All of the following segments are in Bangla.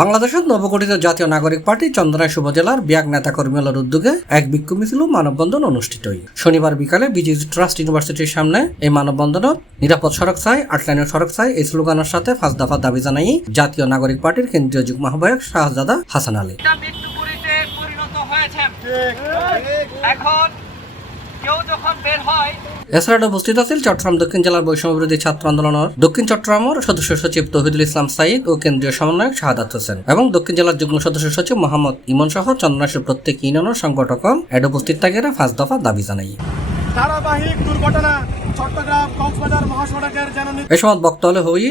বাংলাদেশের নবগঠিত জাতীয় নাগরিক পার্টি চন্দনাইশ উপজেলার বিয়াক নেতাকর্মীদের উদ্যোগে এক বিক্ষোভ মিছিল ও মানববন্ধন অনুষ্ঠিত হয়। শনিবার বিকালে বিজিজি ট্রাস্ট ইউনিভার্সিটির সামনে এই মানববন্ধনত নিরাপদ সড়ক চাই, 8 লাইনের সড়ক চাই এই স্লোগানের সাথে 5 দফা দাবি জানাই জাতীয় নাগরিক পার্টির কেন্দ্রীয় যুগ্ম আহ্বায়ক শাহজাদা হাসান আলী। এছাড়া উপস্থিত আছেন চট্টগ্রাম দক্ষিণ জেলার বৈষম্য বিরোধী ছাত্র আন্দোলনের দক্ষিণ চট্টগ্রামের সদস্য সচিব তৌহিদুল ইসলাম সাইদ ও কেন্দ্রীয় সমন্বয়ক শাহাদাত হোসেন এবং দক্ষিণ জেলার যুগ্ম সদস্য সচিব মোহাম্মদ ইমন সহ চন্দনাইশের প্রত্যেক ইউনিয়নের সংগঠকগণ এড উপস্থিত থাকিরা 5 দফা দাবি জানাই। ধারাবাহিক দুর্ঘটনা চট্টগ্রাম কক্সবাজার মহাসড়কের এই সময় বক্তব্য হই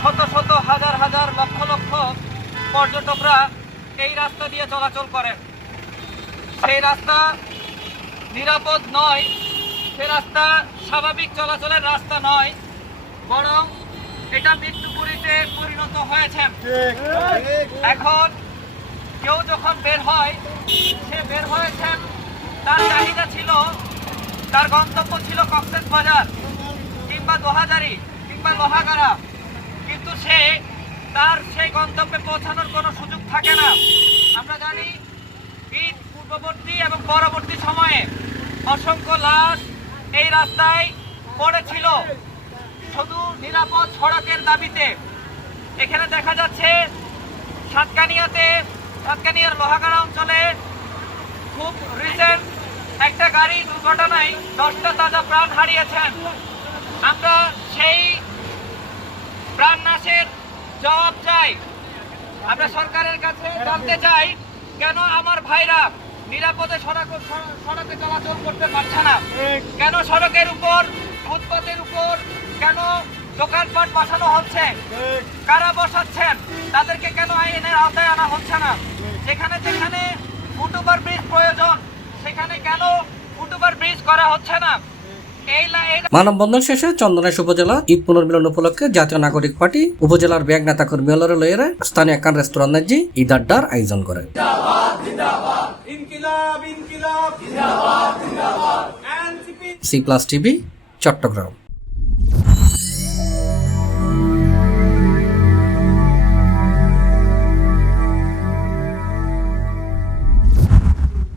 শত শত হাজার হাজার লক্ষ লক্ষ পর্যটকরা এই রাস্তা দিয়ে চলাচল করেন। সেই রাস্তা নিরাপদ নয়, সে রাস্তা স্বাভাবিক চলাচলের রাস্তা নয়, বরং এটা মৃত্যুপুরীতে পরিণত হয়েছে। এখন কেউ যখন বের হয়, সে বের হয়েছেন, তার চাহিদা ছিল, তার গন্তব্য ছিল কক্সবাজার কিংবা দোহাজারি কিংবা লোহাগাড়া, কিন্তু সে তার সেই গন্তব্যে পৌঁছানোর কোনো সুযোগ থাকে না। আমরা জানি ঈদ পূর্ববর্তী এবং পরবর্তী সময়ে অসংখ্য লাশ এই রাস্তায় পড়েছিল শুধু নিরাপদ সড়কের দাবিতে। এখানে দেখা যাচ্ছে সাতকানিয়ার লোহাগাড়া অঞ্চলে খুব রিসেন্ট একটা গাড়ি দুর্ঘটনায় 10টা তাজা প্রাণ হারিয়েছেন। আমরা সেই প্রাণ নাশের জবাব চাই। আমরা সরকারের কাছে জানতে চাই, কেন আমার ভাইরা নিরাপদে সড়কে চলাচল করতে পারছে না? কেন সড়কের উপর, ফুটপাতের উপর কেন দোকানপাট বসানো হচ্ছে? কারা বসাচ্ছেন? তাদেরকে কেন আইনের আওতায় আনা হচ্ছে না? যেখানে যেখানে ফুটওভার ব্রিজ প্রয়োজন, সেখানে কেন ফুটওভার ব্রিজ করা হচ্ছে না? মানববন্ধন শেষে চন্দনাইশ উপজেলা ঈদ পুনর্মিলন উপলক্ষে জাতীয় নাগরিক পার্টি উপজেলার ব্যাগ নেতা কর্মীদের লইয়ে স্থানীয় একখান রেস্তোরাঁ ঈদ আড্ডার আয়োজন করে। C+ TV Chittagong.